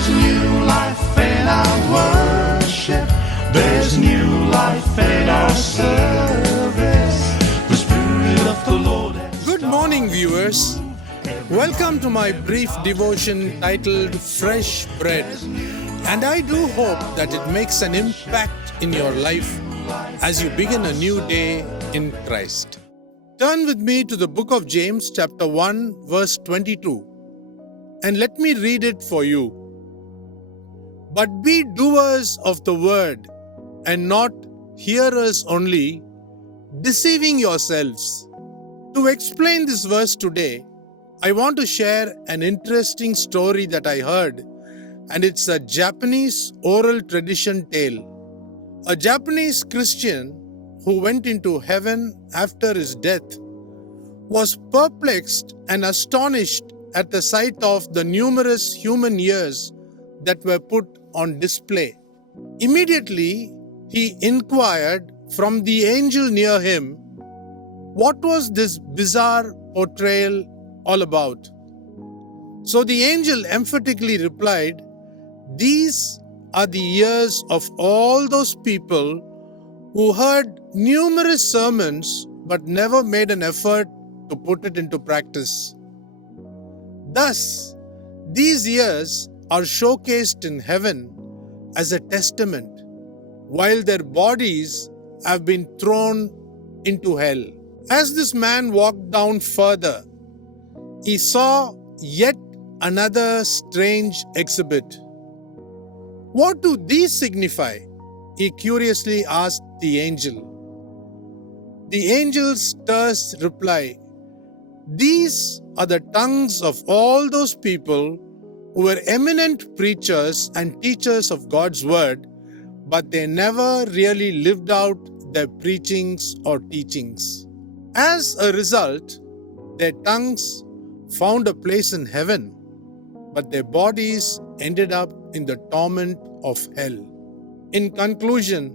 There's new life in our worship. There's new life in our service. The Spirit of the Lord has Good morning, viewers. Welcome to my brief devotion titled Fresh Bread. And I do hope that it makes an impact in your life as you begin a new day in Christ. Turn with me to the book of James, chapter 1, verse 22. And let me read it for you. But be doers of the word, and not hearers only, deceiving yourselves. To explain this verse today, I want to share an interesting story that I heard, and it's a Japanese oral tradition tale. A Japanese Christian who went into heaven after his death was perplexed and astonished at the sight of the numerous human ears that were put on display. Immediately, he inquired from the angel near him, what was this bizarre portrayal all about? So the angel emphatically replied, these are the ears of all those people who heard numerous sermons but never made an effort to put it into practice. Thus, these ears are showcased in heaven as a testament, while their bodies have been thrown into hell. As this man walked down further, he saw yet another strange exhibit. What do these signify? He curiously asked the angel. The angel's terse reply, these are the tongues of all those people who were eminent preachers and teachers of God's word, but they never really lived out their preachings or teachings. As a result, their tongues found a place in heaven, but their bodies ended up in the torment of hell. In conclusion,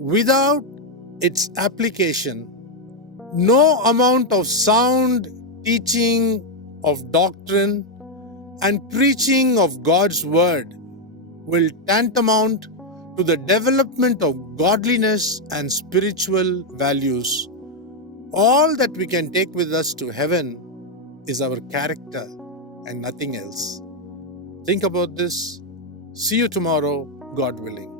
without its application, no amount of sound teaching of doctrine and preaching of God's word will tantamount to the development of godliness and spiritual values. All that we can take with us to heaven is our character and nothing else. Think about this. See you tomorrow, God willing.